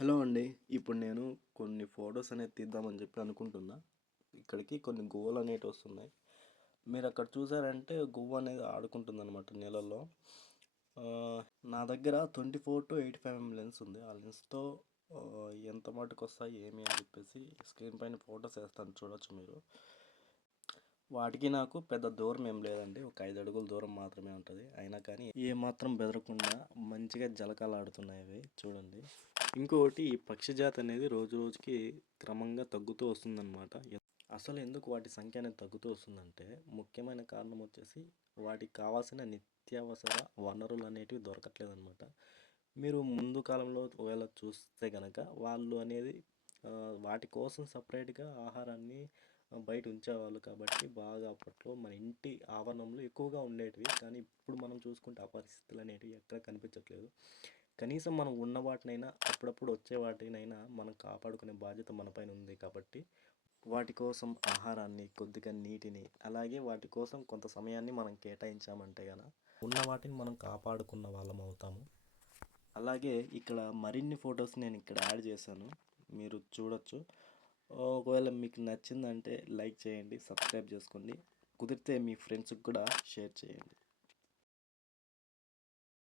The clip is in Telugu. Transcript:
హలో అండి. ఇప్పుడు నేను కొన్ని ఫొటోస్ అనేది తీద్దామని చెప్పి అనుకుంటున్నా. ఇక్కడికి కొన్ని గువ్వలు అనేటివి వస్తున్నాయి. మీరు అక్కడ చూసారంటే గువ్వ అనేది ఆడుకుంటుందన్నమాట నీళ్ళల్లో. ఆహ్, నా దగ్గర 24-85 లెన్స్ ఉంది. ఆ లెన్స్‌తో ఎంత మటుకు వస్తాయి ఏమి అని చెప్పేసి స్క్రీన్ పైన ఫొటోస్ వేస్తాను, చూడొచ్చు మీరు. వాటికి నాకు పెద్ద దూరం ఏం లేదండి. ఒక 5 అడుగుల దూరం మాత్రమే ఉంటుంది. అయినా కానీ ఏమాత్రం బెదరకుండా మంచిగా జలకాలాడుతున్నాయి అవి, చూడండి. ఇంకొకటి, ఈ పక్షి జాతి అనేది రోజు రోజుకి క్రమంగా తగ్గుతూ వస్తుందన్నమాట. అసలు ఎందుకు వాటి సంఖ్య అనేది తగ్గుతూ వస్తుందంటే ముఖ్యమైన కారణం వచ్చేసి వాటికి కావాల్సిన నిత్యావసర వనరులు అనేటివి దొరకట్లేదన్నమాట. మీరు ముందు కాలంలో ఒకవేళ చూస్తే కనుక వాళ్ళు అనేది వాటి కోసం సపరేట్గా ఆహారాన్ని బయట ఉంచేవాళ్ళు కాబట్టి బాగా అప్పట్లో మన ఇంటి ఆవరణంలో ఎక్కువగా ఉండేటివి. కానీ ఇప్పుడు మనం చూసుకుంటే ఆ పరిస్థితులు అనేటివి ఎక్కడ కనిపించట్లేదు. కనీసం మనం ఉన్న వాటినైనా అప్పుడప్పుడు వచ్చే వాటినైనా మనం కాపాడుకునే బాధ్యత మనపైన ఉంది కాబట్టి వాటి కోసం ఆహారాన్ని, కొద్దిగా నీటిని, అలాగే వాటి కోసం కొంత సమయాన్ని మనం కేటాయించామంటే గన ఉన్న వాటిని మనం కాపాడుకున్న వాళ్ళం అవుతాము. అలాగే ఇక్కడ మరిన్ని ఫొటోస్ నేను ఇక్కడ యాడ్ చేశాను, మీరు చూడొచ్చు. ఒకవేళ మీకు నచ్చిందంటే లైక్ చేయండి, సబ్స్క్రైబ్ చేసుకోండి, కుదిరితే మీ ఫ్రెండ్స్కి కూడా షేర్ చేయండి.